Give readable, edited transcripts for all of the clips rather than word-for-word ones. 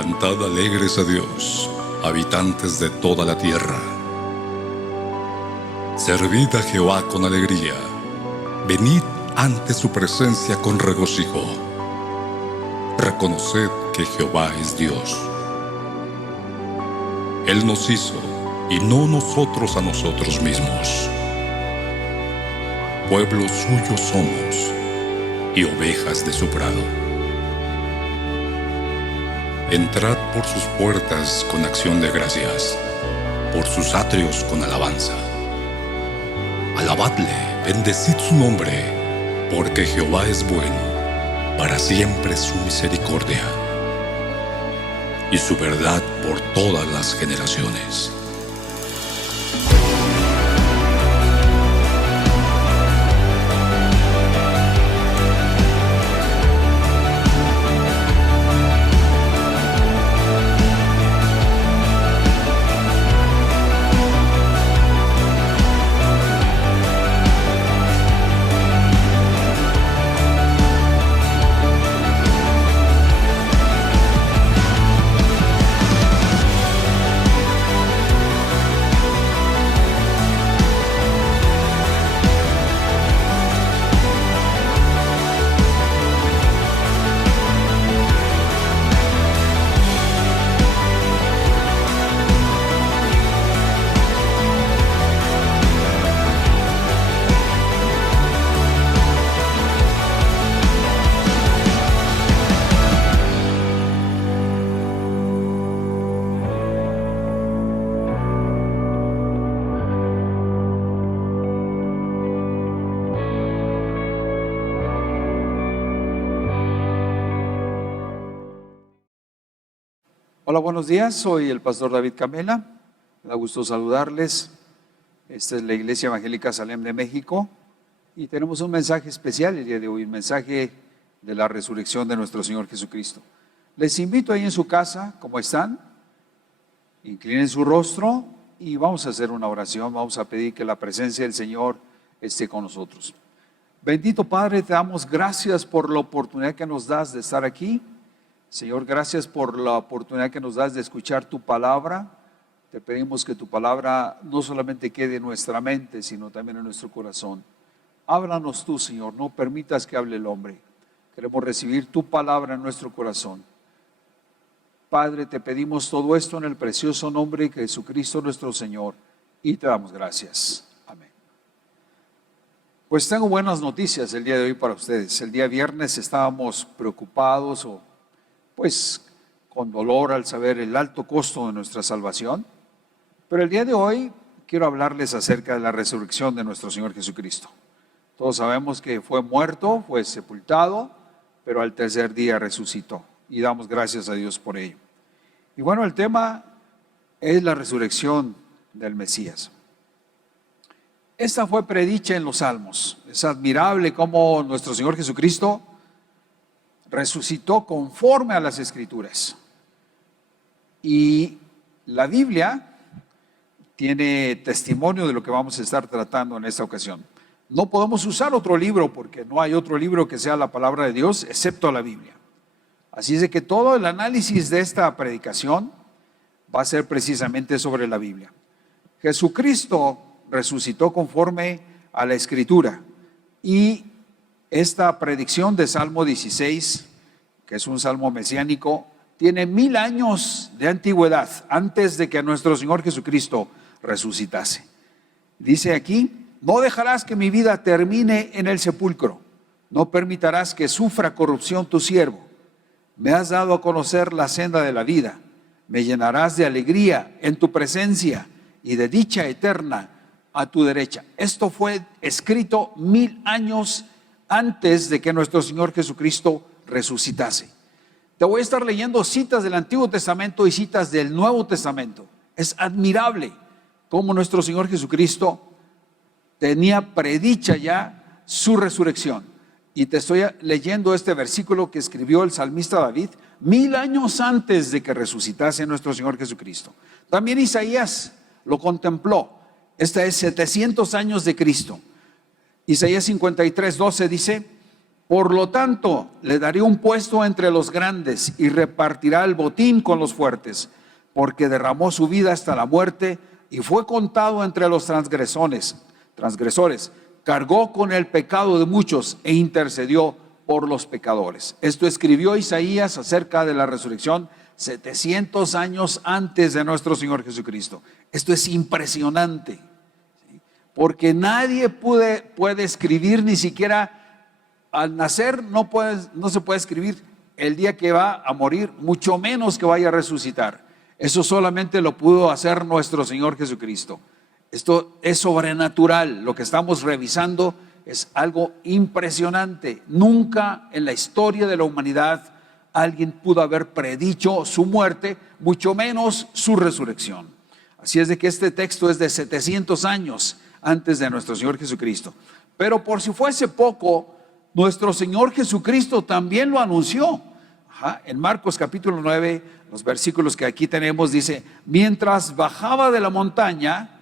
Cantad alegres a Dios, habitantes de toda la tierra. Servid a Jehová con alegría, venid ante su presencia con regocijo. Reconoced que Jehová es Dios. Él nos hizo, y no nosotros a nosotros mismos. Pueblo suyo somos, y ovejas de su prado. Entrad por sus puertas con acción de gracias, por sus atrios con alabanza. Alabadle, bendecid su nombre, porque Jehová es bueno, para siempre su misericordia, y su verdad por todas las generaciones. Hola, buenos días, soy el pastor David Camela, me da gusto saludarles. Esta es la Iglesia Evangélica Salem de México y tenemos un mensaje especial el día de hoy, un mensaje de la resurrección de nuestro Señor Jesucristo. Les invito ahí en su casa, ¿cómo están? Inclinen su rostro y vamos a hacer una oración, vamos a pedir que la presencia del Señor esté con nosotros. Bendito Padre, te damos gracias por la oportunidad que nos das de estar aquí. Señor, gracias por la oportunidad que nos das de escuchar tu palabra. Te pedimos que tu palabra no solamente quede en nuestra mente, sino también en nuestro corazón. Háblanos tú, Señor, no permitas que hable el hombre. Queremos recibir tu palabra en nuestro corazón. Padre, te pedimos todo esto en el precioso nombre de Jesucristo nuestro Señor y te damos gracias. Amén. Pues tengo buenas noticias el día de hoy para ustedes. El día viernes estábamos preocupados pues con dolor al saber el alto costo de nuestra salvación, pero el día de hoy quiero hablarles acerca de la resurrección de nuestro Señor Jesucristo. Todos sabemos que fue muerto, fue sepultado, pero al tercer día resucitó y damos gracias a Dios por ello. Y bueno, el tema es la resurrección del Mesías. esta fue predicha en los Salmos. Es admirable cómo nuestro Señor Jesucristo resucitó conforme a las Escrituras. Y la Biblia tiene testimonio de lo que vamos a estar tratando en esta ocasión. No podemos usar otro libro porque no hay otro libro que sea la palabra de Dios excepto la Biblia. Así es de que todo el análisis de esta predicación va a ser precisamente sobre la Biblia. Jesucristo resucitó conforme a la Escritura, y esta predicción de Salmo 16, que es un salmo mesiánico, tiene 1000 años de antigüedad antes de que nuestro Señor Jesucristo resucitase. Dice aquí: no dejarás que mi vida termine en el sepulcro, no permitirás que sufra corrupción tu siervo. Me has dado a conocer la senda de la vida, me llenarás de alegría en tu presencia y de dicha eterna a tu derecha. Esto fue escrito 1000 años antes de que nuestro Señor Jesucristo resucitase. Te voy a estar leyendo citas del Antiguo Testamento y citas del Nuevo Testamento. Es admirable cómo nuestro Señor Jesucristo tenía predicha ya su resurrección. Y te estoy leyendo este versículo que escribió el salmista David 1000 años antes de que resucitase nuestro Señor Jesucristo. También Isaías lo contempló. Esta es 700 años de Cristo. Isaías 53:12 dice: por lo tanto, le daré un puesto entre los grandes y repartirá el botín con los fuertes, porque derramó su vida hasta la muerte y fue contado entre los transgresores. Cargó con el pecado de muchos e intercedió por los pecadores. Esto escribió Isaías acerca de la resurrección 700 años antes de nuestro Señor Jesucristo. Esto es impresionante, porque nadie puede escribir, ni siquiera al nacer no se puede escribir el día que va a morir, mucho menos que vaya a resucitar. Eso solamente lo pudo hacer nuestro Señor Jesucristo. Esto es sobrenatural. Lo que estamos revisando es algo impresionante. Nunca en la historia de la humanidad alguien pudo haber predicho su muerte, mucho menos su resurrección. Así es de que este texto es de 700 años antes de nuestro Señor Jesucristo. Pero por si fuese poco, nuestro Señor Jesucristo también lo anunció. En Marcos capítulo 9, los versículos que aquí tenemos, dice: mientras bajaba de la montaña,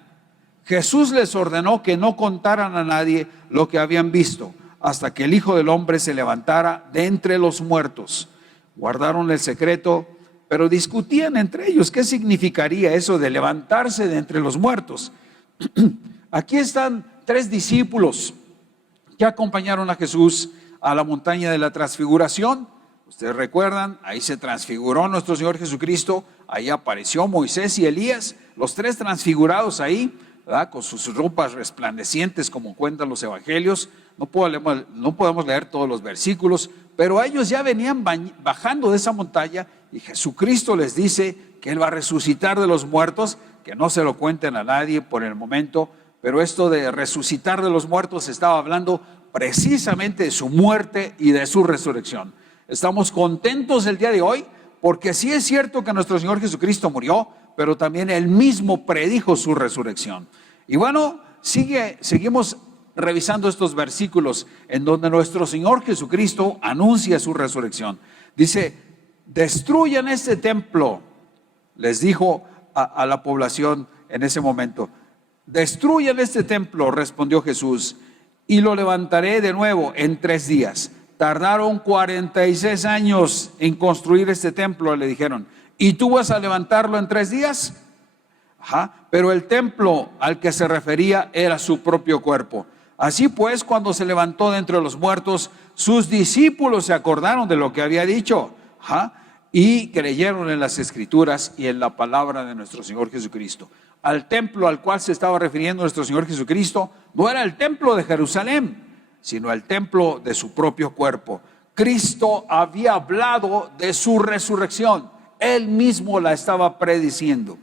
Jesús les ordenó que no contaran a nadie lo que habían visto, hasta que el Hijo del Hombre se levantara de entre los muertos. Guardaron el secreto, pero discutían entre ellos qué significaría eso de levantarse de entre los muertos. Aquí están 3 discípulos que acompañaron a Jesús a la montaña de la transfiguración. Ustedes recuerdan, ahí se transfiguró nuestro Señor Jesucristo, ahí apareció Moisés y Elías, los 3 transfigurados ahí, ¿verdad?, con sus ropas resplandecientes, como cuentan los evangelios. No podemos leer todos los versículos, pero ellos ya venían bajando de esa montaña, y Jesucristo les dice que Él va a resucitar de los muertos, que no se lo cuenten a nadie por el momento. Pero esto de resucitar de los muertos estaba hablando precisamente de su muerte y de su resurrección. Estamos contentos el día de hoy porque sí es cierto que nuestro Señor Jesucristo murió, pero también Él mismo predijo su resurrección. Y bueno, seguimos revisando estos versículos en donde nuestro Señor Jesucristo anuncia su resurrección. Dice: destruyan este templo, les dijo a la población en ese momento. Destruyan este templo, respondió Jesús, y lo levantaré de nuevo en 3 días. Tardaron 46 años en construir este templo, le dijeron. ¿Y tú vas a levantarlo en 3 días? Pero el templo al que se refería era su propio cuerpo. Así pues, cuando se levantó de entre los muertos, sus discípulos se acordaron de lo que había dicho, y creyeron en las Escrituras y en la palabra de nuestro Señor Jesucristo. Al templo al cual se estaba refiriendo nuestro Señor Jesucristo no era el templo de Jerusalén, sino el templo de su propio cuerpo. Cristo había hablado de su resurrección. Él mismo la estaba prediciendo.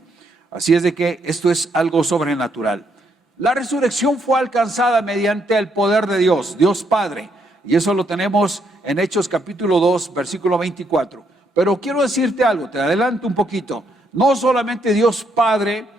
Así es de que esto es algo sobrenatural. La resurrección fue alcanzada mediante el poder de Dios, Dios Padre. Y eso lo tenemos en Hechos capítulo 2, versículo 24. Pero quiero decirte algo, te adelanto un poquito. No solamente Dios Padre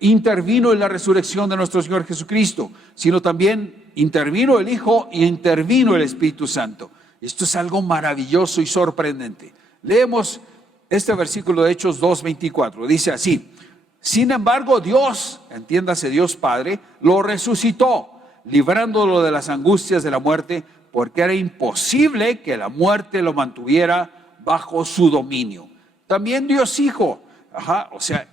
intervino en la resurrección de nuestro Señor Jesucristo, sino también intervino el Hijo y intervino el Espíritu Santo. Esto es algo maravilloso y sorprendente. Leemos este versículo de Hechos 2:24. Dice así: sin embargo, Dios, entiéndase Dios Padre, lo resucitó, librándolo de las angustias de la muerte, porque era imposible que la muerte lo mantuviera bajo su dominio. También Dios Hijo, o sea,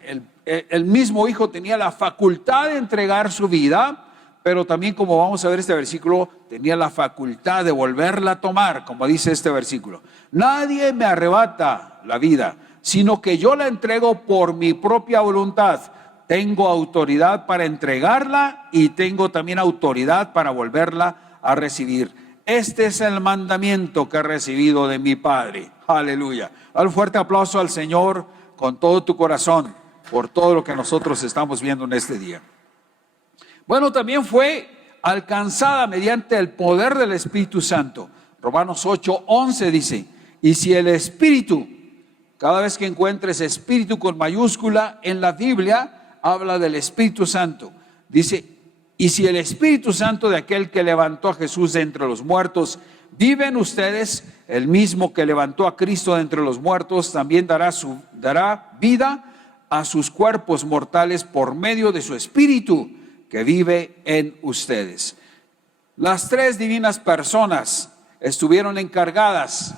el mismo Hijo tenía la facultad de entregar su vida, pero también, como vamos a ver este versículo, tenía la facultad de volverla a tomar, como dice este versículo. Nadie me arrebata la vida, sino que yo la entrego por mi propia voluntad. Tengo autoridad para entregarla y tengo también autoridad para volverla a recibir. Este es el mandamiento que he recibido de mi Padre. Aleluya. Dale un fuerte aplauso al Señor con todo tu corazón por todo lo que nosotros estamos viendo en este día. Bueno, también fue alcanzada mediante el poder del Espíritu Santo. Romanos 8:11 dice: y si el Espíritu, cada vez que encuentres Espíritu con mayúscula en la Biblia, habla del Espíritu Santo. Dice: y si el Espíritu Santo de aquel que levantó a Jesús de entre los muertos vive en ustedes, el mismo que levantó a Cristo de entre los muertos también dará vida a sus cuerpos mortales por medio de su Espíritu que vive en ustedes. Las tres divinas personas estuvieron encargadas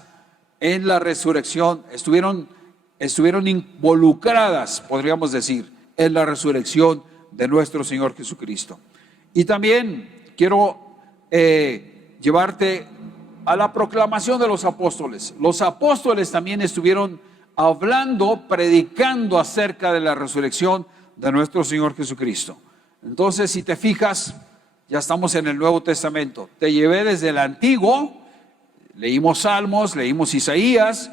en la resurrección, estuvieron involucradas, podríamos decir, en la resurrección de nuestro Señor Jesucristo. Y también quiero llevarte a la proclamación de los apóstoles. Los apóstoles también estuvieron hablando, predicando acerca de la resurrección de nuestro Señor Jesucristo. Entonces, si te fijas, ya estamos en el Nuevo Testamento. Te llevé desde el Antiguo, leímos Salmos, leímos Isaías,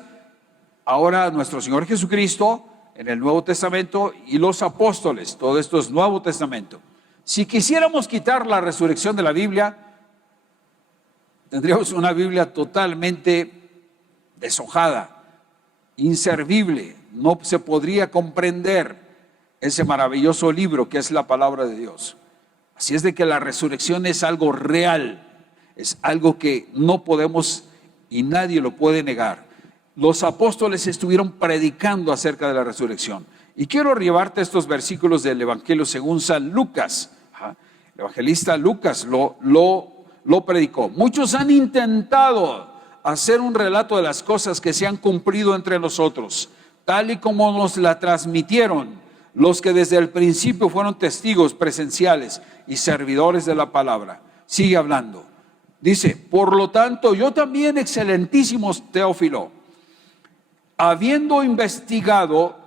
ahora nuestro Señor Jesucristo en el Nuevo Testamento y los apóstoles. Todo esto es Nuevo Testamento. Si quisiéramos quitar la resurrección de la Biblia, tendríamos una Biblia totalmente deshojada, inservible. No se podría comprender ese maravilloso libro que es la palabra de Dios. Así es de que la resurrección es algo real, es algo que no podemos y nadie lo puede negar. Los apóstoles estuvieron predicando acerca de la resurrección. Y quiero llevarte estos versículos del Evangelio según San Lucas. El evangelista Lucas lo predicó. Muchos han intentado hacer un relato de las cosas que se han cumplido entre nosotros, tal y como nos la transmitieron los que desde el principio fueron testigos presenciales y servidores de la palabra. Sigue hablando. Dice: por lo tanto, yo también, excelentísimo Teófilo, habiendo investigado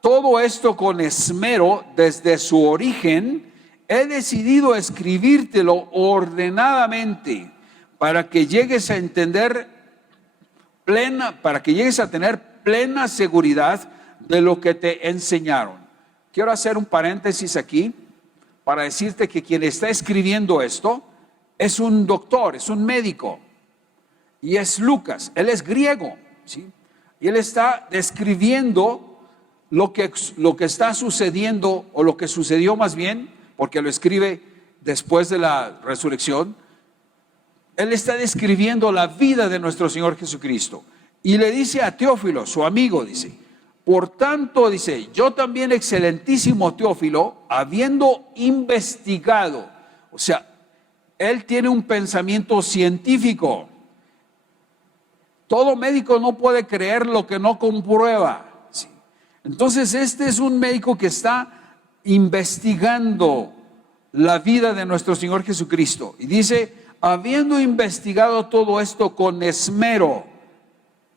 todo esto con esmero desde su origen, he decidido escribírtelo ordenadamente para que llegues a tener plena seguridad de lo que te enseñaron. Quiero hacer un paréntesis aquí para decirte que quien está escribiendo esto es un doctor, es un médico, y es Lucas. Él es griego, ¿sí? Y él está describiendo lo que está sucediendo, o lo que sucedió más bien, porque lo escribe después de la resurrección. Él está describiendo la vida de nuestro Señor Jesucristo. Y le dice a Teófilo, su amigo, dice: por tanto, dice, yo también, excelentísimo Teófilo, habiendo investigado, o sea, él tiene un pensamiento científico. Todo médico no puede creer lo que no comprueba, ¿sí? Entonces, este es un médico que está investigando la vida de nuestro Señor Jesucristo. Y dice: habiendo investigado todo esto con esmero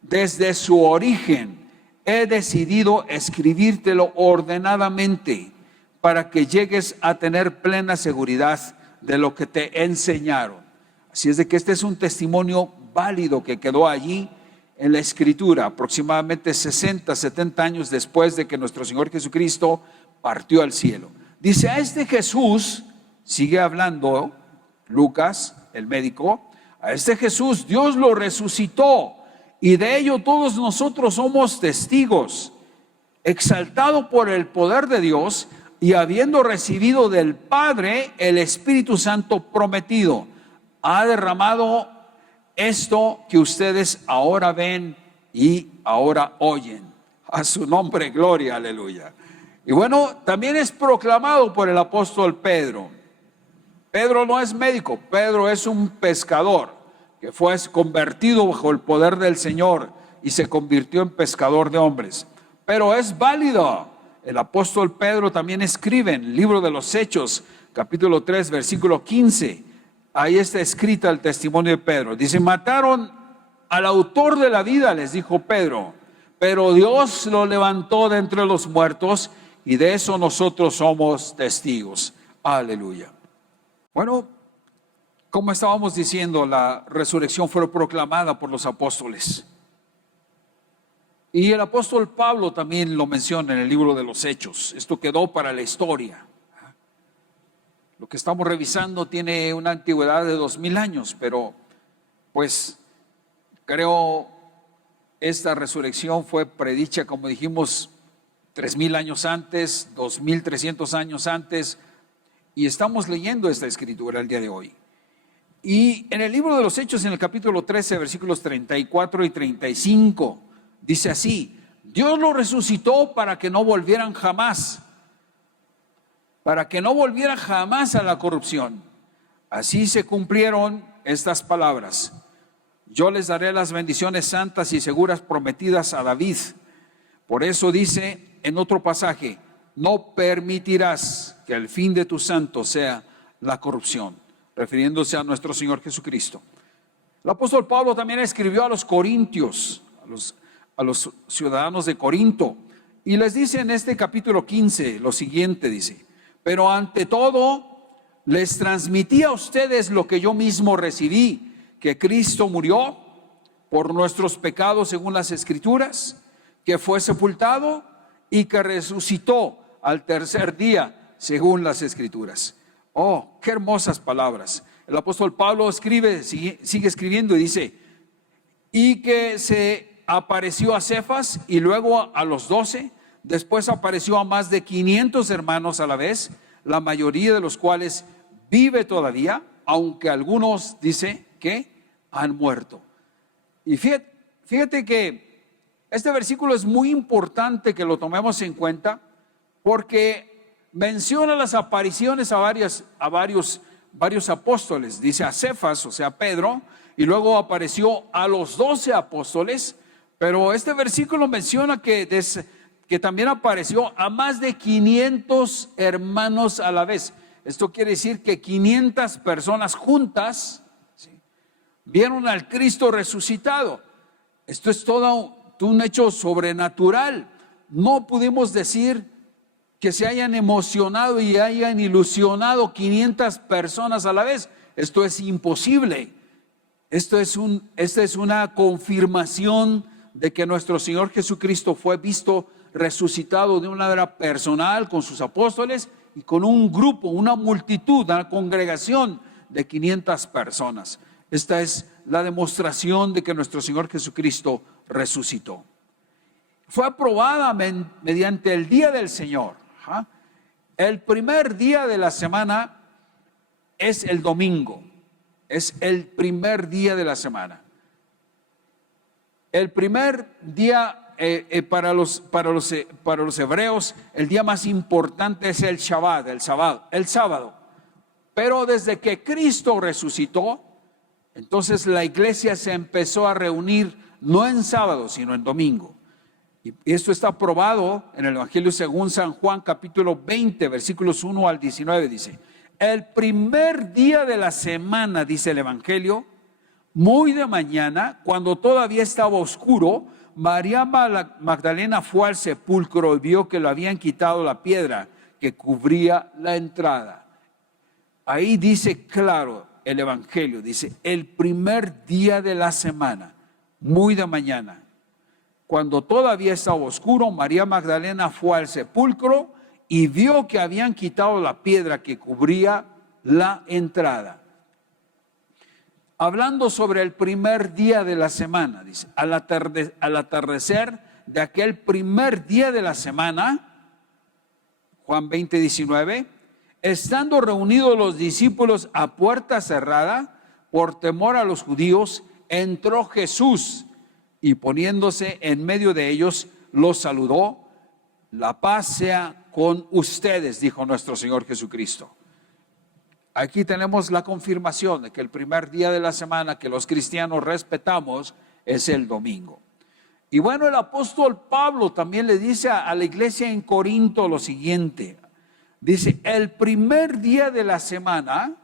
desde su origen, he decidido escribírtelo ordenadamente para que llegues a tener plena seguridad de lo que te enseñaron. Así es de que este es un testimonio válido que quedó allí en la Escritura, aproximadamente 60, 70 años después de que nuestro Señor Jesucristo partió al cielo. Dice: a este Jesús, sigue hablando Lucas, el médico, a este Jesús Dios lo resucitó, y de ello todos nosotros somos testigos. Exaltado por el poder de Dios, y habiendo recibido del Padre el Espíritu Santo prometido, ha derramado esto que ustedes ahora ven y ahora oyen. A su nombre, gloria, aleluya. Y bueno, también es proclamado por el apóstol Pedro. Pedro no es médico, Pedro es un pescador que fue convertido bajo el poder del Señor y se convirtió en pescador de hombres. Pero es válido. El apóstol Pedro también escribe en el libro de los Hechos, capítulo 3, versículo 15. Ahí está escrito el testimonio de Pedro. Dice: mataron al autor de la vida, les dijo Pedro, pero Dios lo levantó de entre los muertos y de eso nosotros somos testigos. Aleluya. Bueno, como estábamos diciendo, la resurrección fue proclamada por los apóstoles. Y el apóstol Pablo también lo menciona en el libro de los Hechos. Esto quedó para la historia. Lo que estamos revisando tiene una antigüedad de 2000 años, pero pues creo esta resurrección fue predicha, como dijimos, 3000 años antes, 2300 años antes, y estamos leyendo esta escritura el día de hoy. Y en el libro de los Hechos, en el capítulo 13, versículos 34 y 35, dice así: Dios lo resucitó para que no volvieran jamás, a la corrupción. Así se cumplieron estas palabras: yo les daré las bendiciones santas y seguras prometidas a David. Por eso dice en otro pasaje: no permitirás que el fin de tu santo sea la corrupción, refiriéndose a nuestro Señor Jesucristo. El apóstol Pablo también escribió a los corintios, a los ciudadanos de Corinto, y les dice en este capítulo 15 lo siguiente, dice: pero ante todo les transmití a ustedes lo que yo mismo recibí, que Cristo murió por nuestros pecados según las Escrituras, que fue sepultado y que resucitó al tercer día según las Escrituras. Oh, qué hermosas palabras. El apóstol Pablo escribe, sigue escribiendo y dice: y que se apareció a Cefas y luego a los 12, después apareció a más de 500 hermanos a la vez, la mayoría de los cuales vive todavía, aunque algunos, dice, que han muerto. Y fíjate que este versículo es muy importante que lo tomemos en cuenta, porque menciona las apariciones a varios apóstoles. Dice a Cefas, o sea Pedro, y luego apareció a los 12 apóstoles, pero este versículo menciona que también apareció a más de 500 hermanos a la vez. Esto quiere decir que 500 personas juntas, ¿sí?, vieron al Cristo resucitado. Esto es todo un hecho sobrenatural. No pudimos decir que se hayan emocionado y hayan ilusionado 500 personas a la vez. Esto es imposible. Esta es una confirmación de que nuestro Señor Jesucristo fue visto resucitado de una manera personal con sus apóstoles y con un grupo, una multitud, una congregación de 500 personas. Esta es la demostración de que nuestro Señor Jesucristo resucitó. Fue aprobada mediante el día del Señor. El primer día de la semana es el domingo. Es el primer día de la semana. El primer día para los hebreos, el día más importante es el Shabbat, el sábado. Pero desde que Cristo resucitó, entonces la iglesia se empezó a reunir no en sábado, sino en domingo. Y esto está aprobado en el Evangelio según San Juan, capítulo 20, versículos 1 al 19, dice: el primer día de la semana, dice el Evangelio, muy de mañana, cuando todavía estaba oscuro, María Magdalena fue al sepulcro y vio que le habían quitado la piedra que cubría la entrada. Ahí dice claro el Evangelio, dice: el primer día de la semana, muy de mañana, cuando todavía estaba oscuro, María Magdalena fue al sepulcro y vio que habían quitado la piedra que cubría la entrada. Hablando sobre el primer día de la semana, dice: al atardecer de aquel primer día de la semana, Juan 20:19. Estando reunidos los discípulos a puerta cerrada, por temor a los judíos, entró Jesús y poniéndose en medio de ellos, los saludó. La paz sea con ustedes, dijo nuestro Señor Jesucristo. Aquí tenemos la confirmación de que el primer día de la semana que los cristianos respetamos es el domingo. Y bueno, el apóstol Pablo también le dice a la iglesia en Corinto lo siguiente. Dice, el primer día de la semana,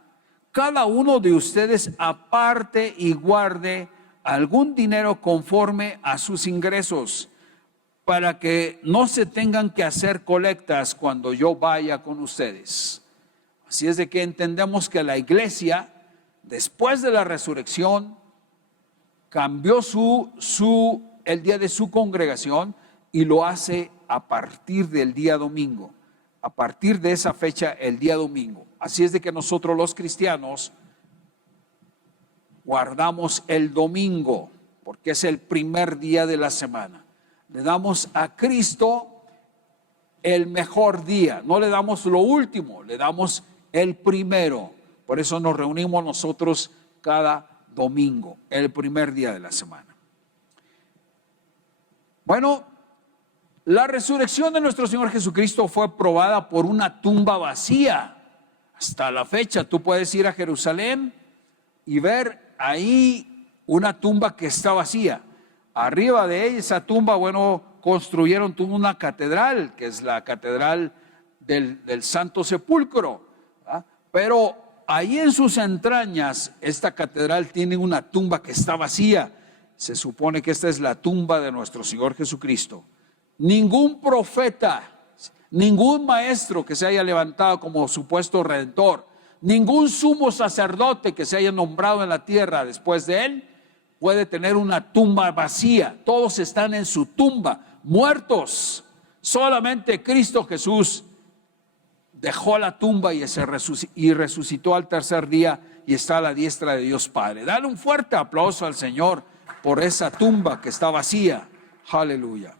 cada uno de ustedes aparte y guarde algún dinero conforme a sus ingresos, para que no se tengan que hacer colectas cuando yo vaya con ustedes. Así es de que entendemos que la iglesia, después de la resurrección, cambió el día de su congregación y lo hace a partir del día domingo. A partir de esa fecha, el día domingo. Así es de que nosotros los cristianos guardamos el domingo, porque es el primer día de la semana. Le damos a Cristo el mejor día, no le damos lo último, le damos el primero. Por eso nos reunimos nosotros cada domingo, el primer día de la semana. Bueno, la resurrección de nuestro Señor Jesucristo fue probada por una tumba vacía. Hasta la fecha tú puedes ir a Jerusalén y ver ahí una tumba que está vacía. Arriba de esa tumba, bueno, construyeron una catedral, que es la catedral del Santo Sepulcro. ¿Ah? Pero ahí en sus entrañas, esta catedral tiene una tumba que está vacía. Se supone que esta es la tumba de nuestro Señor Jesucristo. Ningún profeta, ningún maestro que se haya levantado como supuesto redentor, ningún sumo sacerdote que se haya nombrado en la tierra después de él, puede tener una tumba vacía. Todos están en su tumba, muertos. Solamente Cristo Jesús dejó la tumba y resucitó al tercer día y está a la diestra de Dios Padre. Dale un fuerte aplauso al Señor por esa tumba que está vacía. Aleluya.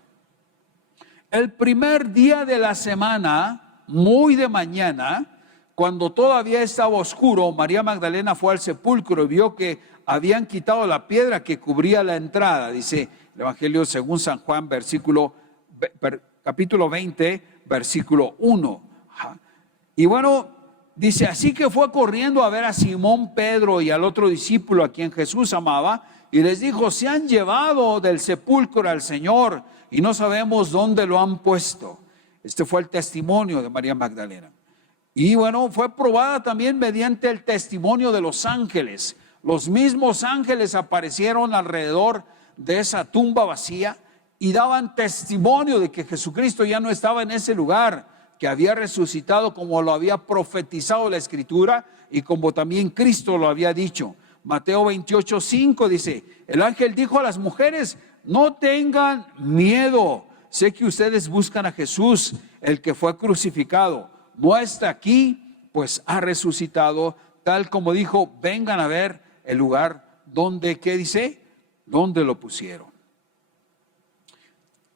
El primer día de la semana, muy de mañana, cuando todavía estaba oscuro, María Magdalena fue al sepulcro y vio que habían quitado la piedra que cubría la entrada. Dice el Evangelio según San Juan, capítulo 20, versículo 1. Y bueno, dice, así que fue corriendo a ver a Simón Pedro y al otro discípulo a quien Jesús amaba, y les dijo, se han llevado del sepulcro al Señor y no sabemos dónde lo han puesto. Este fue el testimonio de María Magdalena. Y bueno, fue probada también mediante el testimonio de los ángeles. Los mismos ángeles aparecieron alrededor de esa tumba vacía y daban testimonio de que Jesucristo ya no estaba en ese lugar, que había resucitado como lo había profetizado la Escritura y como también Cristo lo había dicho. Mateo 28:5 dice, el ángel dijo a las mujeres, no tengan miedo, sé que ustedes buscan a Jesús, el que fue crucificado. No está aquí, pues ha resucitado, tal como dijo, vengan a ver el lugar donde, ¿qué dice? Donde lo pusieron.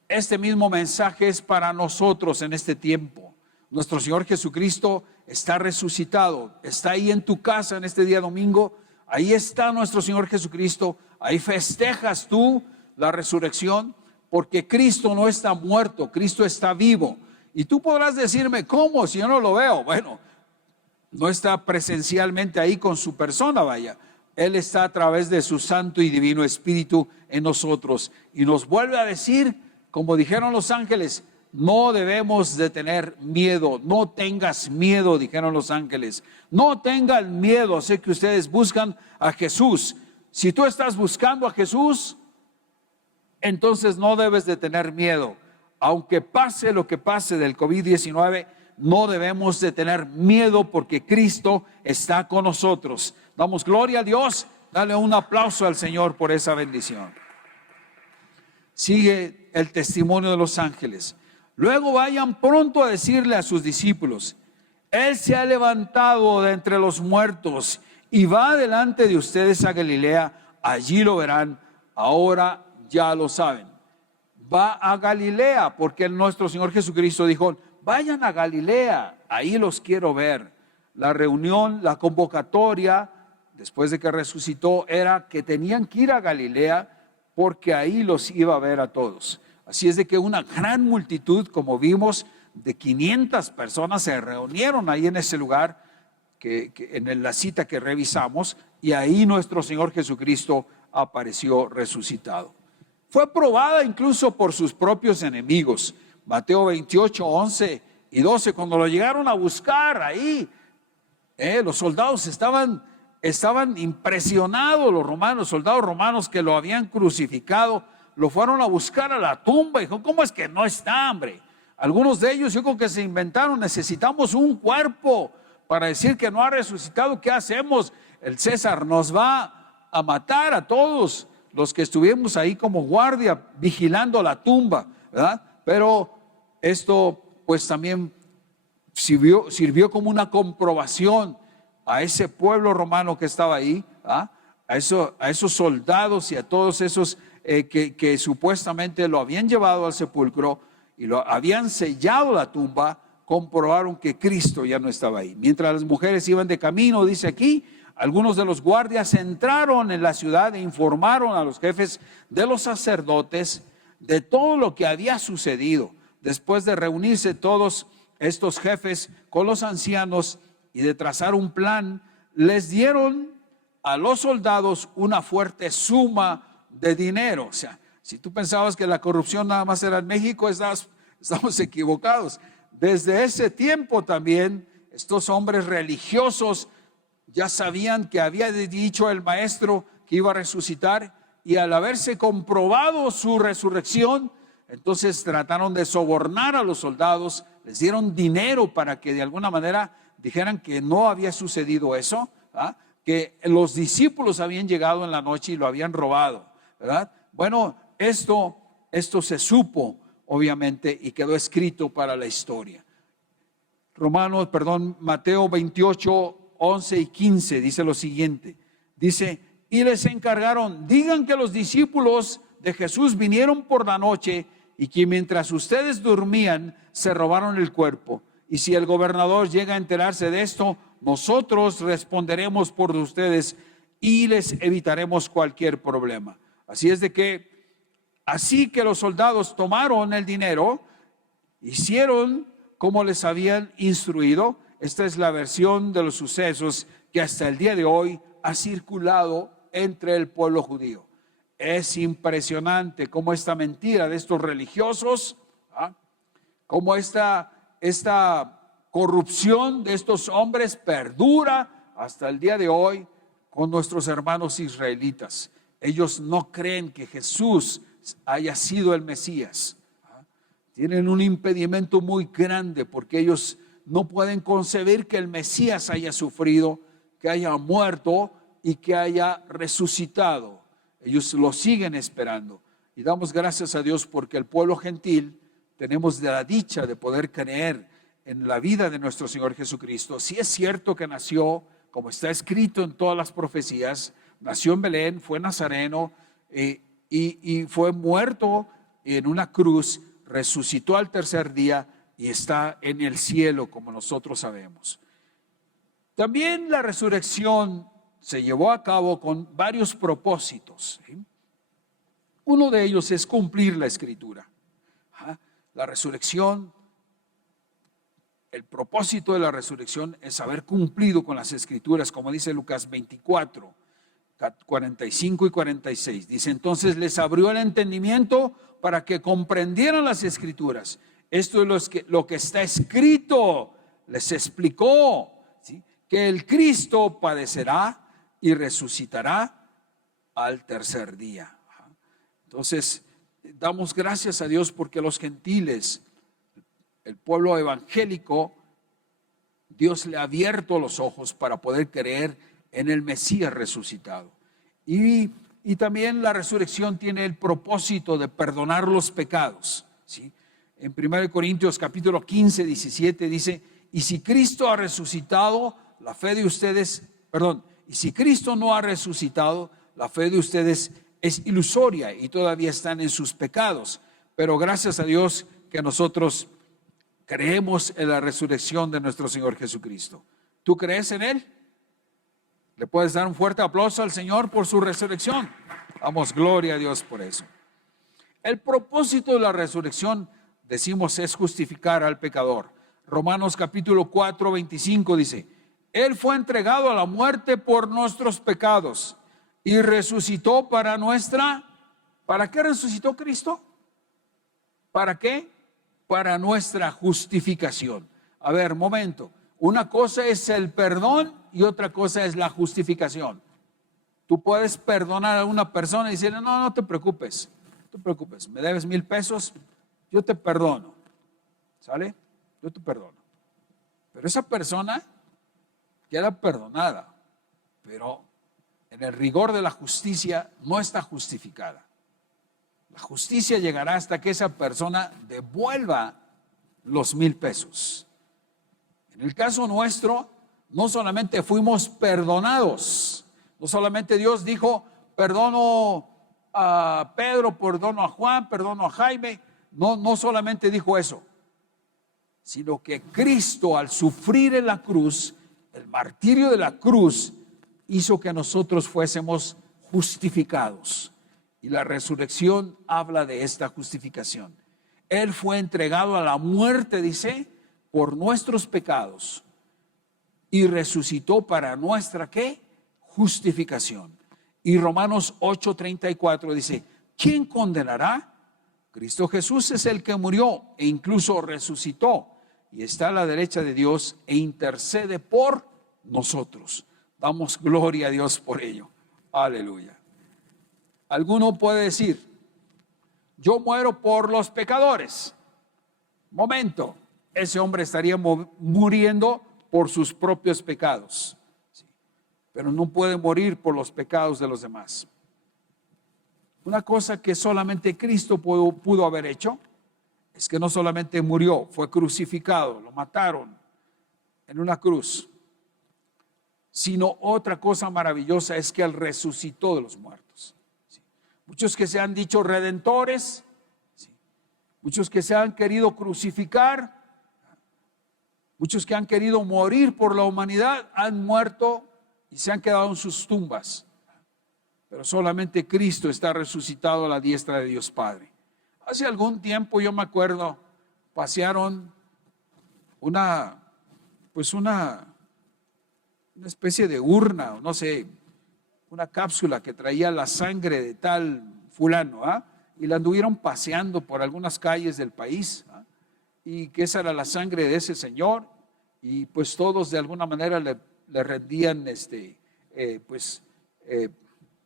Este mismo mensaje es para nosotros en este tiempo. Nuestro Señor Jesucristo está resucitado, está ahí en tu casa en este día domingo. Ahí está nuestro Señor Jesucristo. Ahí festejas tú la resurrección, porque Cristo no está muerto, Cristo está vivo. Y tú podrás decirme, ¿cómo? Si yo no lo veo. Bueno, no está presencialmente ahí con su persona, vaya. Él está a través de su santo y divino Espíritu en nosotros. Y nos vuelve a decir, como dijeron los ángeles, no debemos de tener miedo. No tengas miedo, dijeron los ángeles. No tengan miedo. Sé que ustedes buscan a Jesús. Si tú estás buscando a Jesús, entonces no debes de tener miedo. Aunque pase lo que pase del COVID-19, no debemos de tener miedo porque Cristo está con nosotros. Damos gloria a Dios. Dale un aplauso al Señor por esa bendición. Sigue el testimonio de los ángeles. Luego vayan pronto a decirle a sus discípulos, Él se ha levantado de entre los muertos y va delante de ustedes a Galilea, allí lo verán, ahora ya lo saben. Va a Galilea porque nuestro Señor Jesucristo dijo, vayan a Galilea, ahí los quiero ver. La reunión, la convocatoria, después de que resucitó, era que tenían que ir a Galilea porque ahí los iba a ver a todos. Así es de que una gran multitud, como vimos, de 500 personas se reunieron ahí en ese lugar, en la cita que revisamos, y ahí nuestro Señor Jesucristo apareció resucitado. Fue probada incluso por sus propios enemigos. Mateo 28, 11 y 12, cuando lo llegaron a buscar ahí, los soldados estaban impresionados, los soldados romanos que lo habían crucificado, lo fueron a buscar a la tumba y dijo, ¿cómo es que no está, hombre? Algunos de ellos yo creo que se inventaron, necesitamos un cuerpo para decir que no ha resucitado. ¿Qué hacemos? El César nos va a matar a todos los que estuvimos ahí como guardia vigilando la tumba, ¿verdad? Pero esto pues también sirvió como una comprobación a ese pueblo romano que estaba ahí, a esos soldados y a todos esos que supuestamente lo habían llevado al sepulcro y lo habían sellado la tumba. Comprobaron que Cristo ya no estaba ahí. Mientras las mujeres iban de camino, dice aquí, algunos de los guardias entraron en la ciudad e informaron a los jefes de los sacerdotes de todo lo que había sucedido. Después de reunirse todos estos jefes con los ancianos y de trazar un plan, les dieron a los soldados una fuerte suma de dinero. O sea, si tú pensabas que la corrupción nada más era en México, estamos equivocados. Desde ese tiempo también estos hombres religiosos ya sabían que había dicho el maestro que iba a resucitar, y al haberse comprobado su resurrección, entonces trataron de sobornar a los soldados, les dieron dinero para que de alguna manera dijeran que no había sucedido eso, ¿verdad? Que los discípulos habían llegado en la noche y lo habían robado, ¿verdad? Bueno, esto se supo obviamente y quedó escrito para la historia. Mateo 28, 11 y 15 dice lo siguiente, dice, y les encargaron, digan que los discípulos de Jesús vinieron por la noche y que mientras ustedes dormían se robaron el cuerpo, y si el gobernador llega a enterarse de esto, nosotros responderemos por ustedes y les evitaremos cualquier problema. Así que los soldados tomaron el dinero, hicieron como les habían instruido. Esta es la versión de los sucesos que hasta el día de hoy ha circulado entre el pueblo judío. Es impresionante cómo esta mentira de estos religiosos, cómo esta corrupción de estos hombres perdura hasta el día de hoy con nuestros hermanos israelitas. Ellos no creen que Jesús haya sido el Mesías. Tienen un impedimento muy grande porque ellos no pueden concebir que el Mesías haya sufrido, que haya muerto y que haya resucitado. Ellos lo siguen esperando. Y damos gracias a Dios porque el pueblo gentil tenemos la dicha de poder creer en la vida de nuestro Señor Jesucristo. Sí es cierto que nació, como está escrito en todas las profecías, nació en Belén, fue nazareno y fue muerto en una cruz, resucitó al tercer día y está en el cielo, como nosotros sabemos. También la resurrección se llevó a cabo con varios propósitos. Uno de ellos es cumplir la Escritura. La resurrección, el propósito de la resurrección es haber cumplido con las Escrituras, como dice Lucas 24, 45 y 46. Dice, entonces les abrió el entendimiento para que comprendieran las Escrituras. Esto es lo que está escrito. Les explicó, ¿sí?, que el Cristo padecerá y resucitará al tercer día. Entonces, damos gracias a Dios porque los gentiles, el pueblo evangélico, Dios le ha abierto los ojos para poder creer en el Mesías resucitado. Y también la resurrección tiene el propósito de perdonar los pecados, ¿sí? En 1 Corintios capítulo 15, 17 dice, y si Cristo ha resucitado, la fe de ustedes, y si Cristo no ha resucitado, la fe de ustedes es ilusoria y todavía están en sus pecados. Pero gracias a Dios que nosotros creemos en la resurrección de nuestro Señor Jesucristo. ¿Tú crees en Él? ¿Le puedes dar un fuerte aplauso al Señor por su resurrección? Damos gloria a Dios por eso. El propósito de la resurrección, decimos, es justificar al pecador. Romanos capítulo 4, 25 dice: Él fue entregado a la muerte por nuestros pecados y resucitó para nuestra... ¿Para qué resucitó Cristo? ¿Para qué? Para nuestra justificación. A ver, momento. Una cosa es el perdón y otra cosa es la justificación. Tú puedes perdonar a una persona y decirle: no te preocupes, me debes 1,000 pesos, yo te perdono. ¿Sale? Yo te perdono. Pero esa persona queda perdonada, pero en el rigor de la justicia no está justificada. La justicia llegará hasta que esa persona devuelva los 1,000 pesos. En el caso nuestro, no solamente fuimos perdonados, no solamente Dios dijo: perdono a Pedro, perdono a Juan, perdono a Jaime. No solamente dijo eso, sino que Cristo, al sufrir en la cruz, el martirio de la cruz, hizo que nosotros fuésemos justificados. Y la resurrección habla de esta justificación. Él fue entregado a la muerte, dice, por nuestros pecados y resucitó para nuestra, ¿qué? Justificación. Y Romanos 8:34 dice: ¿quién condenará? Cristo Jesús es el que murió e incluso resucitó y está a la derecha de Dios e intercede por nosotros. Damos gloria a Dios por ello. Aleluya. Alguno puede decir: yo muero por los pecadores. Momento, ese hombre estaría muriendo por sus propios pecados, ¿sí? Pero no puede morir por los pecados de los demás. Una cosa que solamente Cristo pudo haber hecho es que no solamente murió, fue crucificado, lo mataron en una cruz, sino otra cosa maravillosa es que Él resucitó de los muertos. ¿Sí? Muchos que se han dicho redentores, ¿sí? Muchos que se han querido crucificar, muchos que han querido morir por la humanidad, han muerto y se han quedado en sus tumbas. Pero solamente Cristo está resucitado a la diestra de Dios Padre. Hace algún tiempo, yo me acuerdo, pasearon una especie de urna, no sé, una cápsula que traía la sangre de tal fulano, y la anduvieron paseando por algunas calles del país, y que esa era la sangre de ese señor, y pues todos de alguna manera le rendían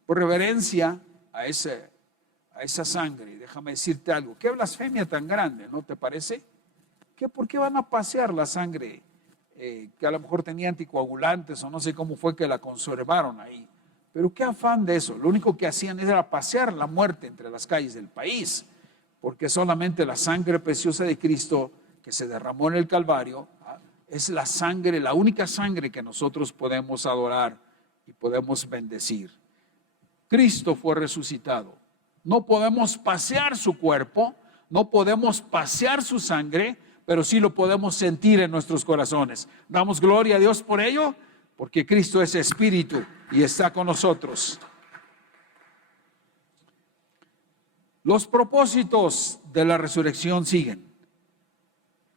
por reverencia a esa sangre. Déjame decirte algo, qué blasfemia tan grande, ¿no te parece? ¿Por qué van a pasear la sangre que a lo mejor tenía anticoagulantes o no sé cómo fue que la conservaron ahí? Pero qué afán de eso. Lo único que hacían era pasear la muerte entre las calles del país, porque solamente la sangre preciosa de Cristo que se derramó en el Calvario es la sangre, la única sangre que nosotros podemos adorar y podemos bendecir. Cristo fue resucitado. No podemos pasear su cuerpo, no podemos pasear su sangre, pero sí lo podemos sentir en nuestros corazones. Damos gloria a Dios por ello, porque Cristo es espíritu y está con nosotros. Los propósitos de la resurrección siguen,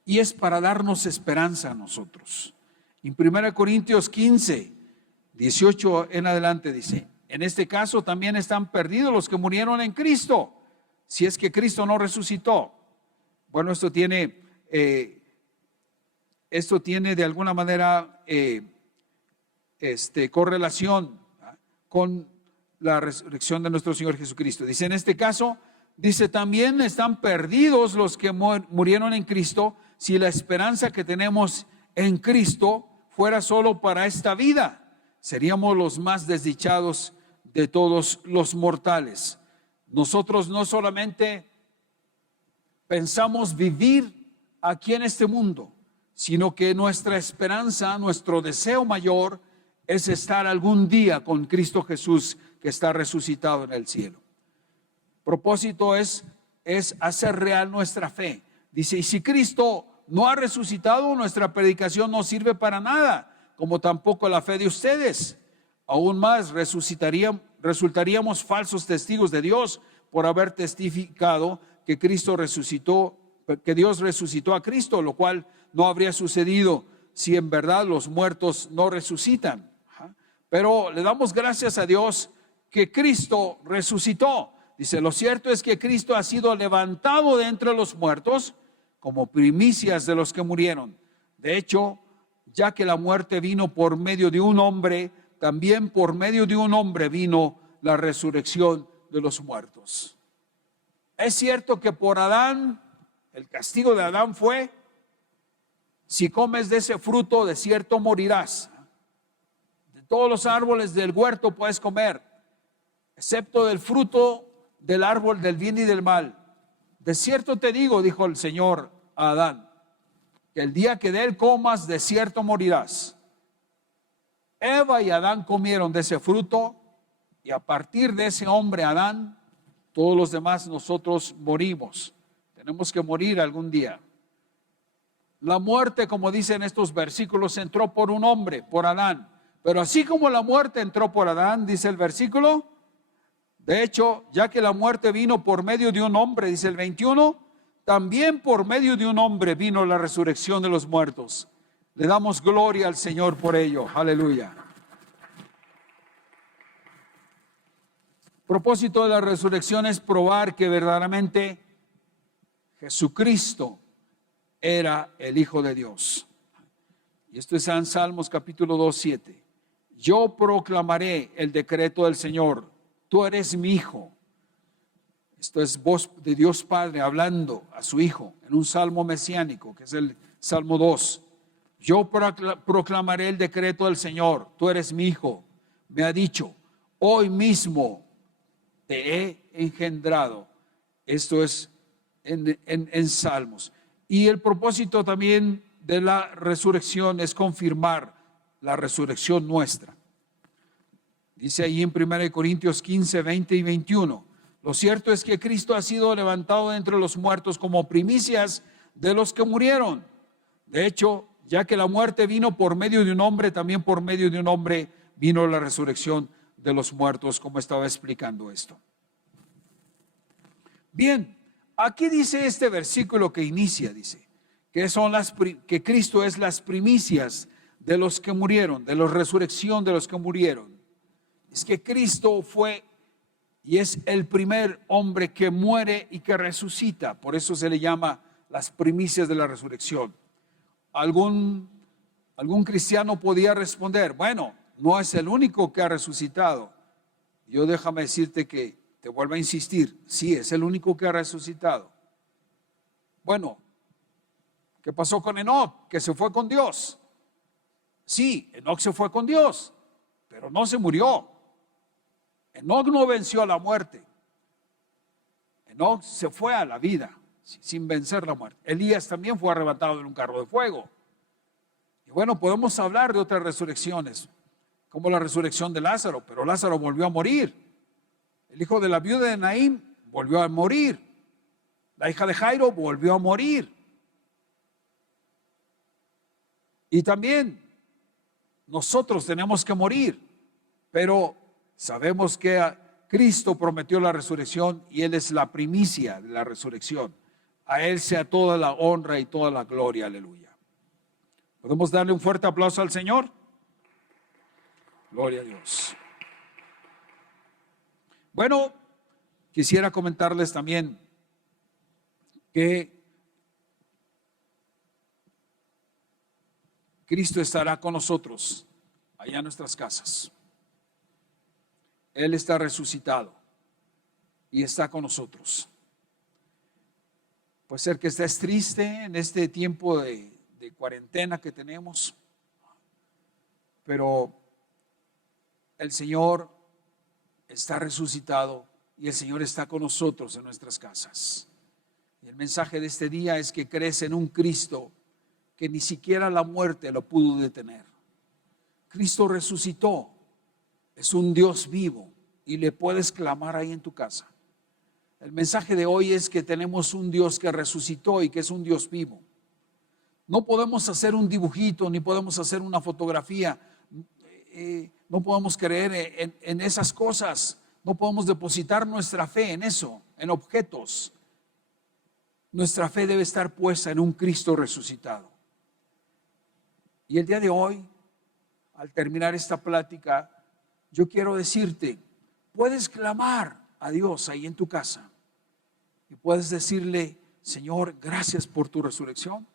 y es para darnos esperanza a nosotros. En 1 Corintios 15, 18 en adelante dice: en este caso también están perdidos los que murieron en Cristo, si es que Cristo no resucitó. Bueno, esto tiene de alguna manera correlación con la resurrección de nuestro Señor Jesucristo. Dice: en este caso, dice, también están perdidos los que murieron en Cristo, si la esperanza que tenemos en Cristo fuera solo para esta vida, seríamos los más desdichados de todos los mortales. Nosotros no solamente pensamos vivir aquí en este mundo, sino que nuestra esperanza, nuestro deseo mayor es estar algún día con Cristo Jesús, que está resucitado en el cielo. Propósito es hacer real nuestra fe. Dice: y si Cristo no ha resucitado, nuestra predicación no sirve para nada, como tampoco la fe de ustedes. Aún más, resultaríamos falsos testigos de Dios por haber testificado que Cristo resucitó, que Dios resucitó a Cristo, lo cual no habría sucedido si en verdad los muertos no resucitan. Pero le damos gracias a Dios que Cristo resucitó. Dice, lo cierto es que Cristo ha sido levantado de entre los muertos como primicias de los que murieron. De hecho, ya que la muerte vino por medio de un hombre, también por medio de un hombre vino la resurrección de los muertos. Es cierto que por Adán, el castigo de Adán fue, si comes de ese fruto, de cierto morirás. De todos los árboles del huerto puedes comer, excepto del fruto del árbol del bien y del mal. De cierto te digo, dijo el Señor a Adán, que el día que de él comas, de cierto morirás. Eva y Adán comieron de ese fruto, y a partir de ese hombre Adán, todos los demás nosotros morimos. Tenemos que morir algún día. La muerte, como dicen estos versículos, entró por un hombre, por Adán. Pero así como la muerte entró por Adán, dice el versículo, de hecho, ya que la muerte vino por medio de un hombre, dice el 21, también por medio de un hombre vino la resurrección de los muertos. Le damos gloria al Señor por ello. Aleluya. El propósito de la resurrección es probar que verdaderamente Jesucristo era el Hijo de Dios. Y esto es en Salmos capítulo 2:7. Yo proclamaré el decreto del Señor. Tú eres mi Hijo. Esto es voz de Dios Padre hablando a su Hijo en un salmo mesiánico, que es el Salmo 2. Yo proclamaré el decreto del Señor. Tú eres mi Hijo. Me ha dicho, hoy mismo te he engendrado. Esto es en Salmos. Y el propósito también de la resurrección es confirmar la resurrección nuestra. Dice ahí en 1 Corintios 15, 20 y 21. Lo cierto es que Cristo ha sido levantado de entre los muertos como primicias de los que murieron. De hecho, ya que la muerte vino por medio de un hombre, también por medio de un hombre vino la resurrección de los muertos, como estaba explicando esto. Bien, aquí dice este versículo que inicia, dice, que Cristo es las primicias de los que murieron, de la resurrección de los que murieron. Es que Cristo fue y es el primer hombre que muere y que resucita. Por eso se le llama las primicias de la resurrección. Algún cristiano podía responder, bueno, no es el único que ha resucitado. Yo déjame decirte que te vuelvo a insistir, sí, es el único que ha resucitado. Bueno, ¿qué pasó con Enoc? Que se fue con Dios. Sí, Enoc se fue con Dios, pero no se murió. Enoc no venció a la muerte. Enoc se fue a la vida sin vencer la muerte. Elías también fue arrebatado en un carro de fuego. Y bueno, podemos hablar de otras resurrecciones, como la resurrección de Lázaro, pero Lázaro volvió a morir. El hijo de la viuda de Naín volvió a morir. La hija de Jairo volvió a morir. Y también nosotros tenemos que morir, pero sabemos que Cristo prometió la resurrección y Él es la primicia de la resurrección. A Él sea toda la honra y toda la gloria. Aleluya. ¿Podemos darle un fuerte aplauso al Señor? Gloria a Dios. Bueno, quisiera comentarles también que Cristo estará con nosotros allá en nuestras casas. Él está resucitado y está con nosotros. Puede ser que estés triste en este tiempo de cuarentena que tenemos, pero el Señor está resucitado y el Señor está con nosotros en nuestras casas. Y el mensaje de este día es que crees en un Cristo que ni siquiera la muerte lo pudo detener. Cristo resucitó, es un Dios vivo y le puedes clamar ahí en tu casa. El mensaje de hoy es que tenemos un Dios que resucitó y que es un Dios vivo. No podemos hacer un dibujito, ni podemos hacer una fotografía. No podemos creer en esas cosas. No podemos depositar nuestra fe en eso, en objetos. Nuestra fe debe estar puesta en un Cristo resucitado. Y el día de hoy, al terminar esta plática, yo quiero decirte, puedes clamar a Dios ahí en tu casa y puedes decirle: Señor, gracias por tu resurrección.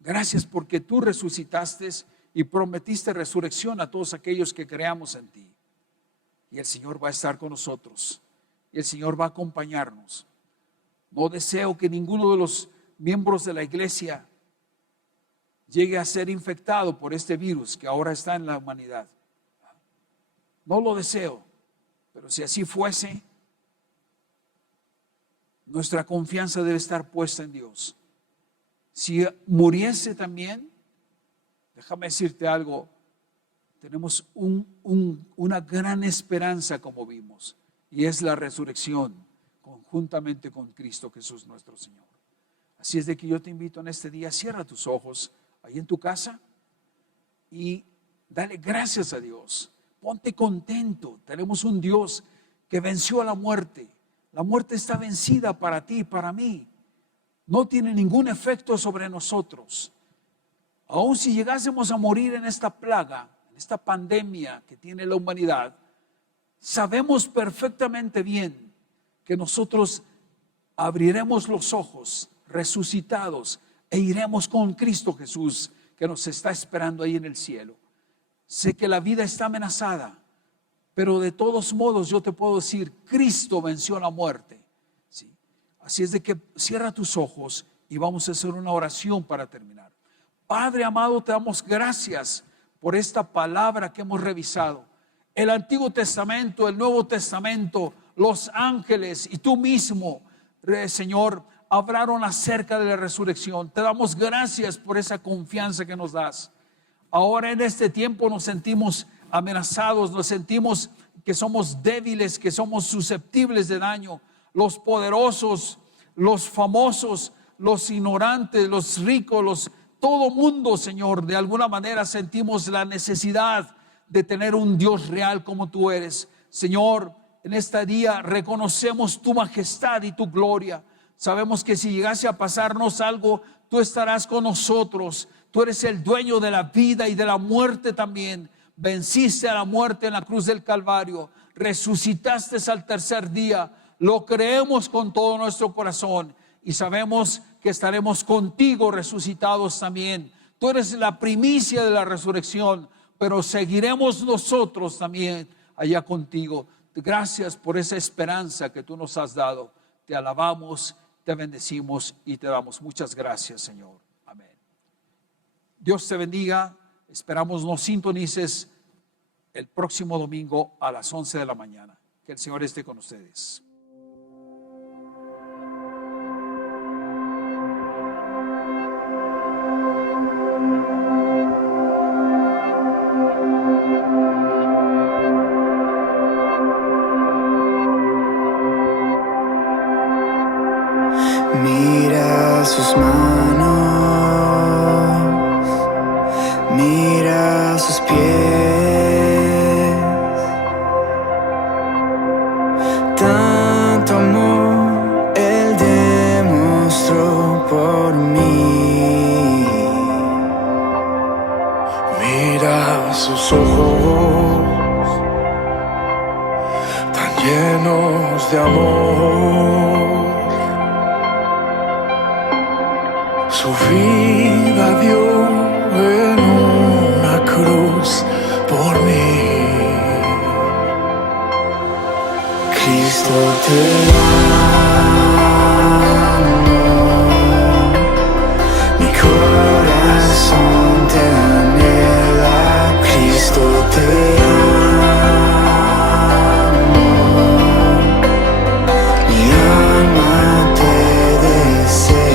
Gracias porque tú resucitaste y prometiste resurrección a todos aquellos que creamos en ti. Y el Señor va a estar con nosotros y el Señor va a acompañarnos. No deseo que ninguno de los miembros de la iglesia llegue a ser infectado por este virus que ahora está en la humanidad. No lo deseo, pero si así fuese, nuestra confianza debe estar puesta en Dios. Si muriese también, déjame decirte algo, tenemos una gran esperanza como vimos, y es la resurrección conjuntamente con Cristo Jesús nuestro Señor. Así es de que yo te invito en este día, cierra tus ojos ahí en tu casa y dale gracias a Dios. Ponte contento, tenemos un Dios que venció a la muerte. La muerte está vencida para ti y para mí. No tiene ningún efecto sobre nosotros. Aun si llegásemos a morir en esta plaga, en esta pandemia que tiene la humanidad, sabemos perfectamente bien que nosotros abriremos los ojos resucitados e iremos con Cristo Jesús, que nos está esperando ahí en el cielo. Sé que la vida está amenazada, pero de todos modos yo te puedo decir, Cristo venció la muerte. ¿Sí? Así es de que cierra tus ojos y vamos a hacer una oración para terminar. Padre amado, te damos gracias por esta palabra que hemos revisado. El Antiguo Testamento, el Nuevo Testamento, los ángeles y tú mismo, Señor, hablaron acerca de la resurrección. Te damos gracias por esa confianza que nos das. Ahora en este tiempo nos sentimos amenazados, nos sentimos que somos débiles, que somos susceptibles de daño. Los poderosos, los famosos, los ignorantes, los ricos, todo mundo, Señor, de alguna manera sentimos la necesidad de tener un Dios real como tú eres. Señor, en este día reconocemos tu majestad y tu gloria. Sabemos que si llegase a pasarnos algo, tú estarás con nosotros. Tú eres el dueño de la vida y de la muerte también. Venciste a la muerte en la cruz del Calvario. Resucitaste al tercer día. Lo creemos con todo nuestro corazón y sabemos que estaremos contigo resucitados también. Tú eres la primicia de la resurrección, pero seguiremos nosotros también allá contigo. Gracias por esa esperanza que tú nos has dado. Te alabamos, te bendecimos y te damos muchas gracias, Señor. Amén. Dios te bendiga. Esperamos nos sintonices el próximo domingo a las 11 de la mañana. Que el Señor esté con ustedes. Mira sus manos, mira sus pies, tanto amor Él demostró por mí. Mira sus ojos tan llenos de amor. Su vida dio en una cruz por mí. Cristo te amo, mi corazón te anhela. Cristo te amo, mi alma te desea.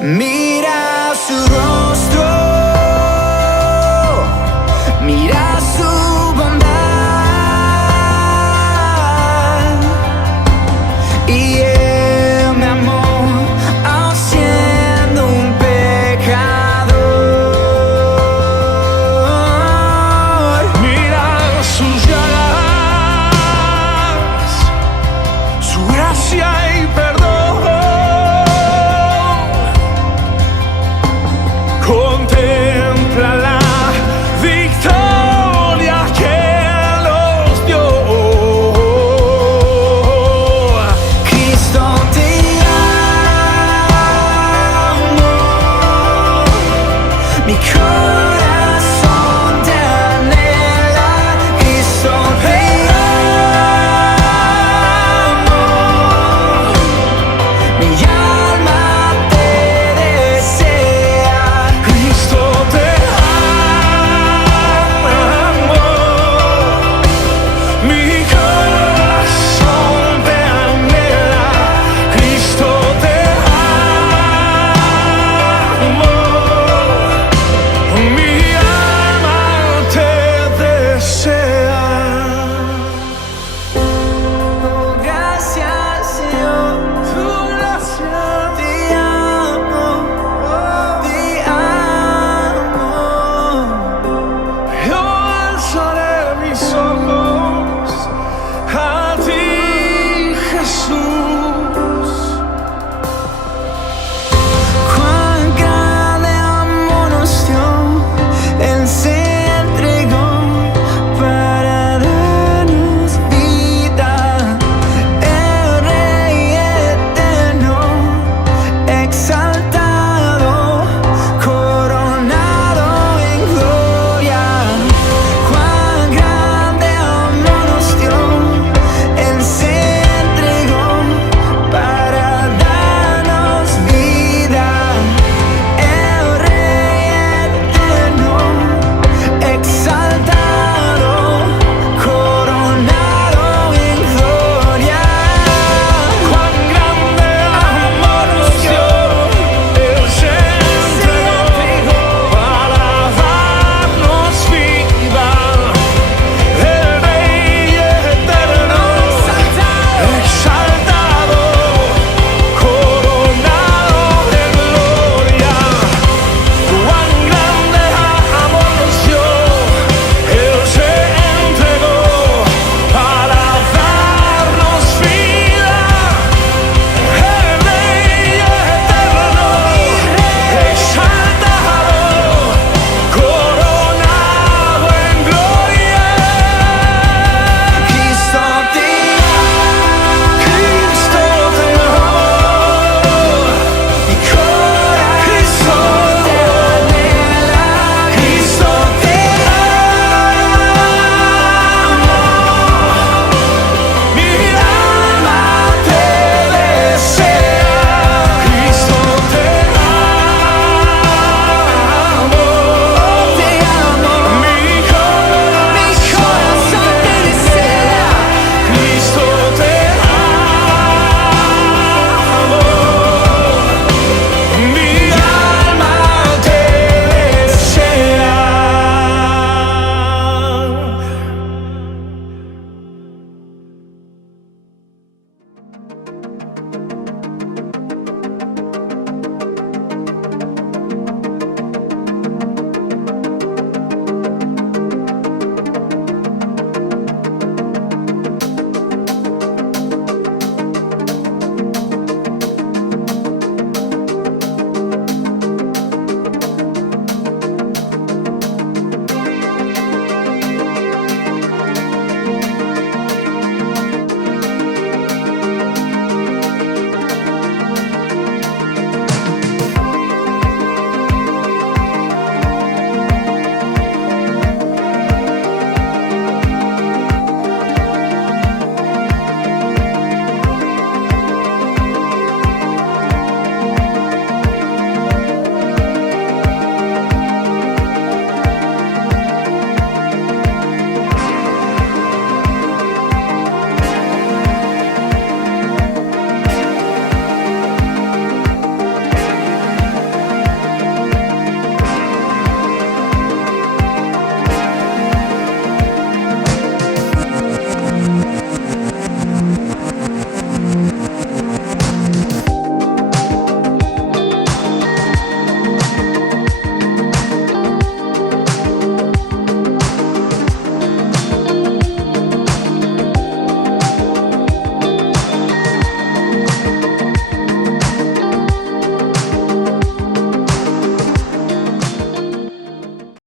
Mira su rostro, mira su bondad, mi corazón